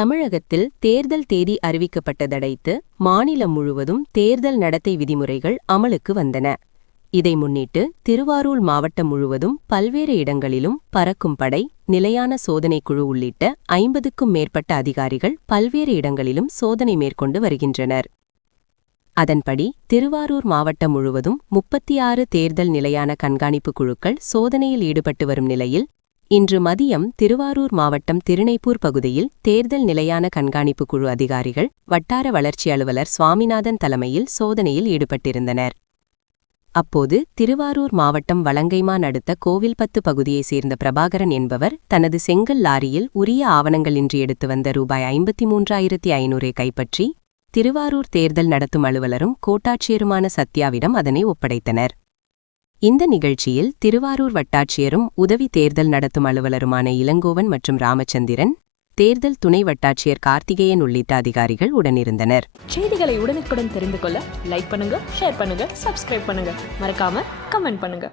தமிழகத்தில் தேர்தல் தேதி அறிவிக்கப்பட்டதையடுத்து மாநிலம் முழுவதும் தேர்தல் நடத்தை விதிமுறைகள் அமலுக்கு வந்தன. இதை முன்னிட்டு திருவாரூர் மாவட்டம் முழுவதும் பல்வேறு இடங்களிலும் பறக்கும் படை, நிலையான சோதனைக் குழு உள்ளிட்ட 50க்கும் மேற்பட்ட அதிகாரிகள் பல்வேறு இடங்களிலும் சோதனை மேற்கொண்டு வருகின்றனர். அதன்படி திருவாரூர் மாவட்டம் முழுவதும் 36 தேர்தல் நிலையான கண்காணிப்பு குழுக்கள் சோதனையில் ஈடுபட்டு வரும் நிலையில், இன்று மதியம் திருவாரூர் மாவட்டம் திருநெய்ப்பூர் பகுதியில் தேர்தல் நிலையான கண்காணிப்பு குழு அதிகாரிகள் வட்டார வளர்ச்சி அலுவலர் சுவாமிநாதன் தலைமையில் சோதனையில் ஈடுபட்டிருந்தனர். அப்போது திருவாரூர் மாவட்டம் வலங்கைமான் அடுத்த கோவில்பத்து பகுதியைச் சேர்ந்த பிரபாகரன் என்பவர் தனது செங்கல் லாரியில் உரிய ஆவணங்களின்றி எடுத்து வந்த ரூபாய் 53,500 கைப்பற்றி திருவாரூர் தேர்தல் நடத்தும் அலுவலரும் கோட்டாட்சியருமான சத்யாவிடம் அதனை ஒப்படைத்தனர். இந்த நிகழ்ச்சியில் திருவாரூர் வட்டாட்சியரும் உதவி தேர்தல் நடத்தும் அலுவலருமான இளங்கோவன் மற்றும் ராமச்சந்திரன், தேர்தல் துணை வட்டாட்சியர் கார்த்திகேயன் உள்ளிட்ட அதிகாரிகள் உடனிருந்தனர். செய்திகளை உடனுக்குடன் தெரிந்து கொள்ள லைக் பண்ணுங்க, ஷேர் பண்ணுங்க, சப்ஸ்கிரைப் பண்ணுங்க, மறக்காம கமெண்ட் பண்ணுங்க.